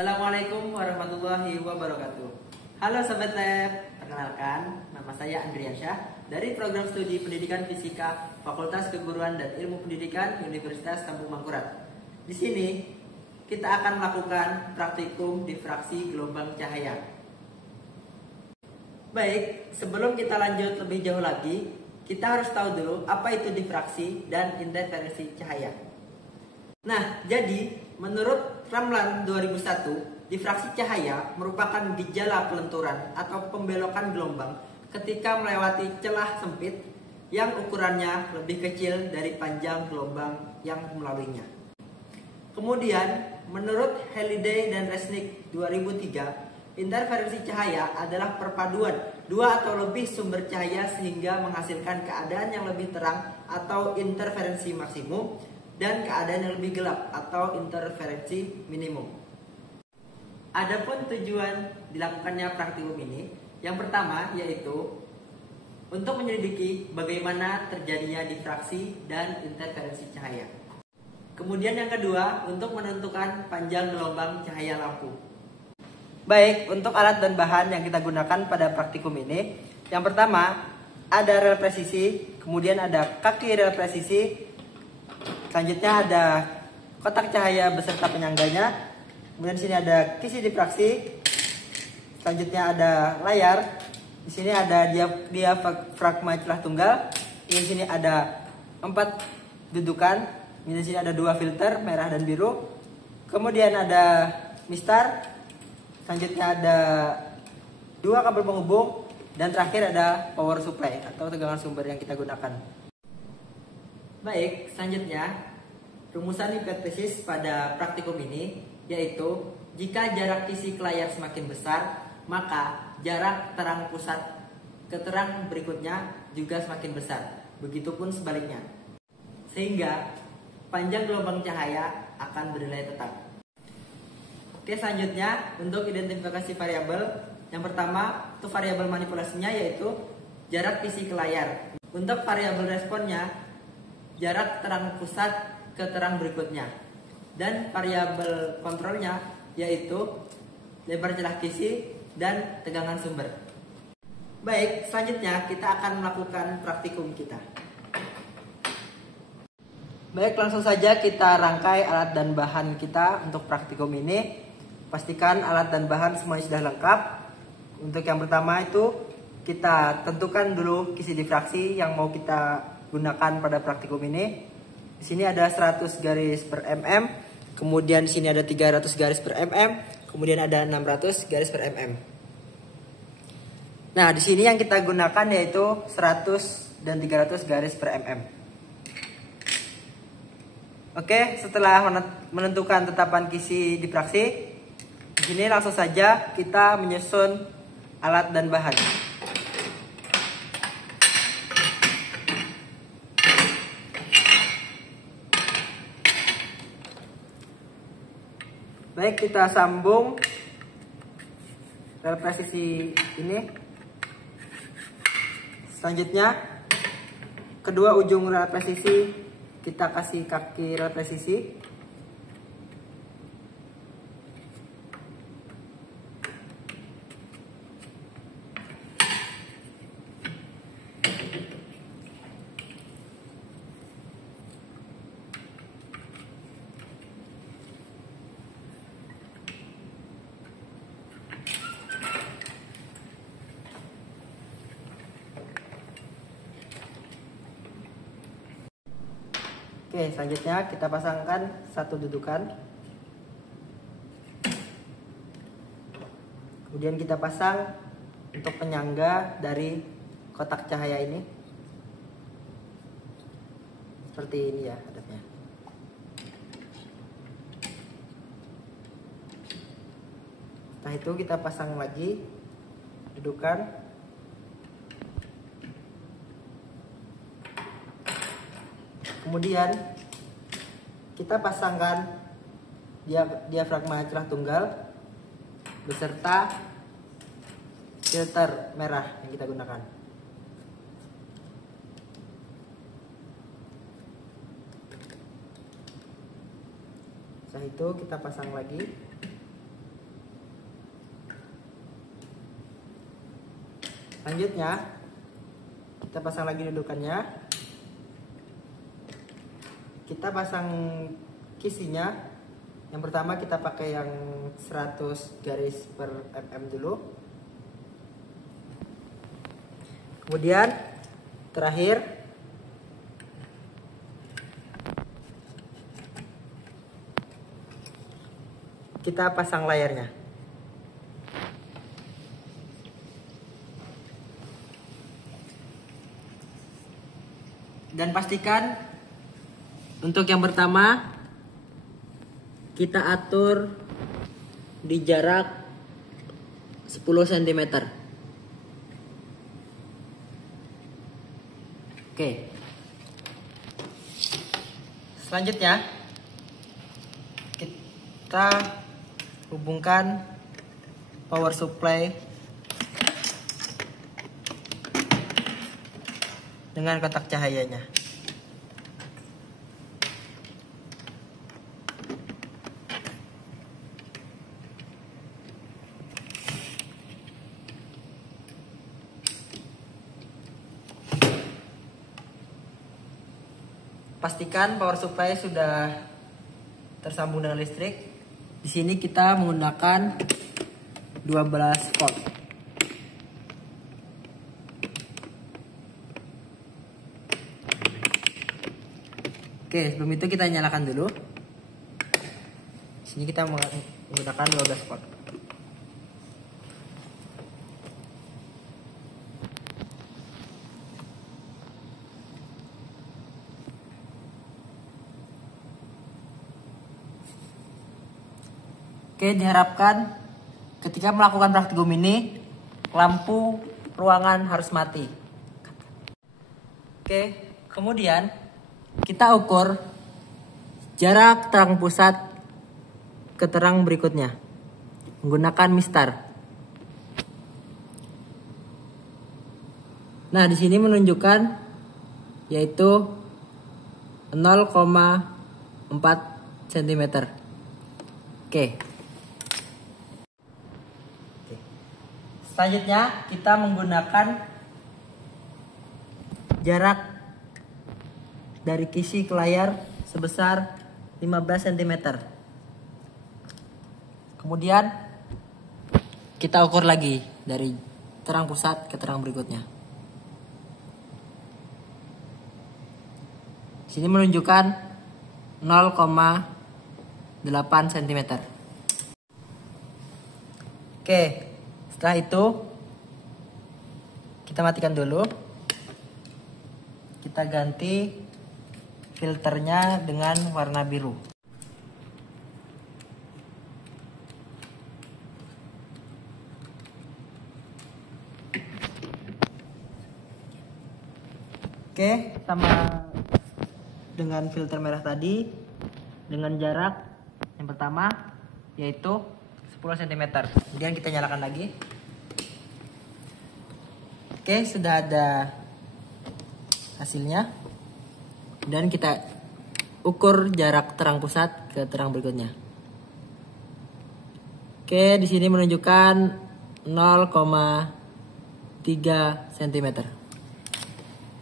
Assalamualaikum warahmatullahi wabarakatuh. Halo Sobat Lab, perkenalkan nama saya Andriansyah dari Program Studi Pendidikan Fisika Fakultas Keguruan dan Ilmu Pendidikan Universitas Kampung Mangkurat. Di sini kita akan melakukan praktikum difraksi gelombang cahaya. Baik, sebelum kita lanjut lebih jauh lagi, kita harus tahu dulu apa itu difraksi dan interferensi cahaya. Nah, jadi menurut Ramlan 2001, difraksi cahaya merupakan gejala pelenturan atau pembelokan gelombang ketika melewati celah sempit yang ukurannya lebih kecil dari panjang gelombang yang melaluinya. Kemudian, menurut Halliday dan Resnick 2003, interferensi cahaya adalah perpaduan dua atau lebih sumber cahaya sehingga menghasilkan keadaan yang lebih terang atau interferensi maksimum dan keadaan yang lebih gelap atau interferensi minimum. Adapun tujuan dilakukannya praktikum ini, yang pertama yaitu untuk menyelidiki bagaimana terjadinya difraksi dan interferensi cahaya. Kemudian yang kedua, untuk menentukan panjang gelombang cahaya lampu. Baik, untuk alat dan bahan yang kita gunakan pada praktikum ini, yang pertama ada rel presisi, kemudian ada kaki rel presisi. Selanjutnya ada kotak cahaya beserta penyangganya. Kemudian di sini ada kisi difraksi. Selanjutnya ada layar. Di sini ada diafragma celah tunggal. Di sini ada 4 dudukan. Di sini ada 2 filter merah dan biru. Kemudian ada mistar. Selanjutnya ada 2 kabel penghubung. Dan terakhir ada power supply atau tegangan sumber yang kita gunakan. Baik, selanjutnya rumusan hipotesis pada praktikum ini yaitu jika jarak kisi ke layar semakin besar, maka jarak terang pusat ke terang berikutnya juga semakin besar. Begitupun sebaliknya. Sehingga panjang gelombang cahaya akan bernilai tetap. Oke, selanjutnya untuk identifikasi variabel, yang pertama untuk variabel manipulasinya yaitu jarak kisi ke layar. Untuk variabel responnya jarak terang pusat ke terang berikutnya, dan variabel kontrolnya yaitu lebar celah kisi dan tegangan sumber. Baik, selanjutnya kita akan melakukan praktikum kita. Baik, langsung saja kita rangkai alat dan bahan kita untuk praktikum ini. Pastikan alat dan bahan semuanya sudah lengkap. Untuk yang pertama itu kita tentukan dulu kisi difraksi yang mau kita gunakan pada praktikum ini. Di sini ada 100 garis per mm, kemudian di sini ada 300 garis per mm, kemudian ada 600 garis per mm. Nah, di sini yang kita gunakan yaitu 100 dan 300 garis per mm. Oke, setelah menentukan tetapan kisi difraksi, di sini langsung saja kita menyusun alat dan bahan. Baik, kita sambung rel presisi ini. Selanjutnya, kedua ujung rel presisi kita kasih kaki rel presisi. Oke, selanjutnya kita pasangkan satu dudukan. Kemudian kita pasang untuk penyangga dari kotak cahaya ini. Seperti ini ya hadapnya. Setelah itu kita pasang lagi dudukan. Kemudian kita pasangkan diafragma celah tunggal beserta filter merah yang kita gunakan. Setelah itu kita pasang lagi. Selanjutnya kita pasang lagi dudukannya. Kita pasang kisinya. Yang pertama kita pakai yang 100 garis per mm dulu. Kemudian terakhir kita pasang layarnya. Dan pastikan untuk yang pertama kita atur di jarak 10 cm. Oke. Selanjutnya kita hubungkan power supply dengan kotak cahayanya. Pastikan power supply sudah tersambung dengan listrik. Di sini kita menggunakan 12 volt. Oke, sebelum itu kita nyalakan dulu. Di sini kita menggunakan 12 volt. Oke, diharapkan ketika melakukan praktikum ini lampu ruangan harus mati. Oke, kemudian kita ukur jarak terang pusat ke terang berikutnya menggunakan mistar. Nah, di sini menunjukkan yaitu 0,4 cm. Oke. Selanjutnya kita menggunakan jarak dari kisi ke layar sebesar 15 cm. Kemudian kita ukur lagi dari terang pusat ke terang berikutnya. Sini menunjukkan 0,8 cm. Oke. Setelah itu kita matikan dulu. Kita ganti filternya dengan warna biru. Oke, sama dengan filter merah tadi dengan jarak yang pertama yaitu 10 cm. Kemudian kita nyalakan lagi. Oke, sudah ada hasilnya. Dan kita ukur jarak terang pusat ke terang berikutnya. Oke, di sini menunjukkan 0,3 cm.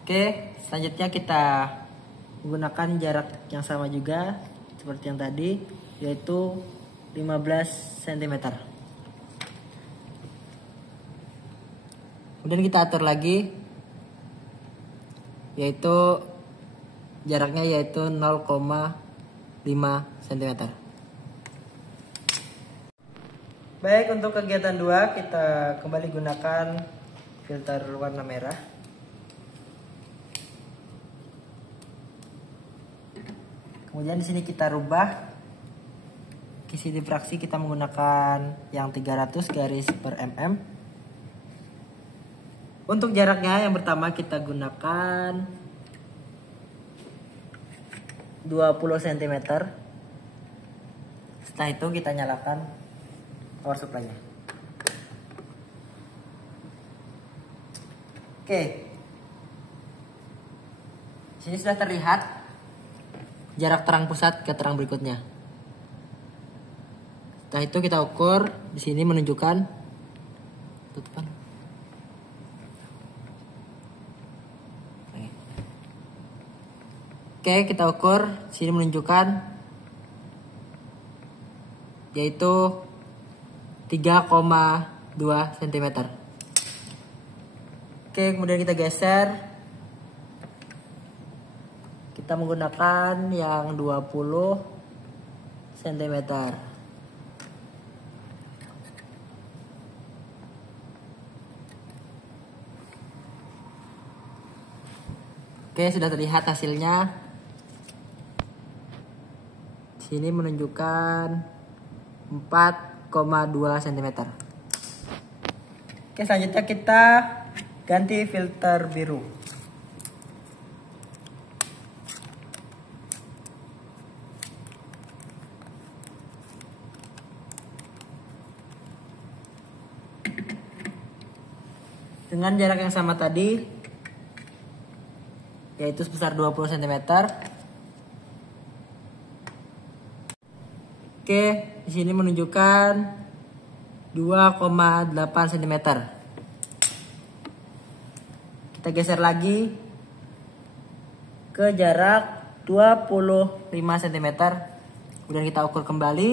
Oke, selanjutnya kita menggunakan jarak yang sama juga seperti yang tadi, yaitu 15 cm. Kemudian kita atur lagi, yaitu jaraknya yaitu 0,5 cm. Baik, untuk kegiatan 2 kita kembali gunakan filter warna merah. Kemudian di sini kita rubah kisi difraksi, kita menggunakan yang 300 garis per mm. Untuk jaraknya yang pertama kita gunakan 20 cm. Setelah itu kita nyalakan power supply-nya. Oke. Sini sudah terlihat jarak terang pusat ke terang berikutnya. Setelah itu kita ukur, di sini menunjukkan tutupan Oke, kita ukur. Sini menunjukkan yaitu 3,2 cm. Oke, kemudian kita geser. Kita menggunakan yang 20 cm. Oke, sudah terlihat hasilnya. Sini menunjukkan 4,2 cm. Oke, selanjutnya kita ganti filter biru. Dengan jarak yang sama tadi, yaitu sebesar 20 cm. Oke, di sini menunjukkan 2,8 cm. Kita geser lagi ke jarak 25 cm. Kemudian kita ukur kembali.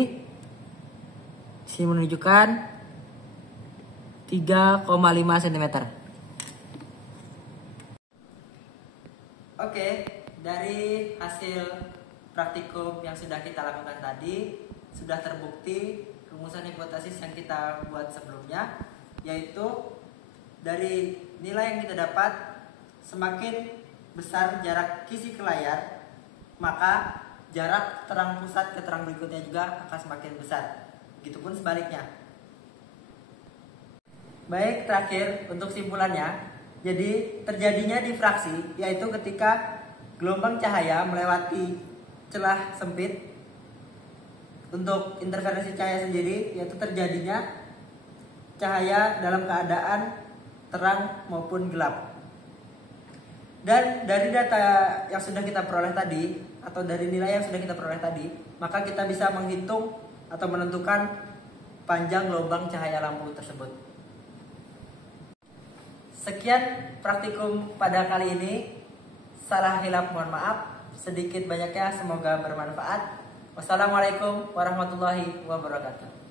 Di sini menunjukkan 3,5 cm. Oke, dari hasil praktikum yang sudah kita lakukan tadi, sudah terbukti rumusan hipotesis yang kita buat sebelumnya, yaitu dari nilai yang kita dapat, semakin besar jarak kisi ke layar, maka jarak terang pusat ke terang berikutnya juga akan semakin besar. Begitupun sebaliknya. Baik, terakhir untuk simpulannya. Jadi terjadinya difraksi yaitu ketika gelombang cahaya melewati celah sempit. Untuk interferensi cahaya sendiri yaitu terjadinya cahaya dalam keadaan terang maupun gelap. Dan dari data yang sudah kita peroleh tadi, atau dari nilai yang sudah kita peroleh tadi, maka kita bisa menghitung atau menentukan panjang gelombang cahaya lampu tersebut. Sekian praktikum pada kali ini. Salah hilaf mohon maaf. Sedikit banyaknya semoga bermanfaat. Wassalamualaikum warahmatullahi wabarakatuh.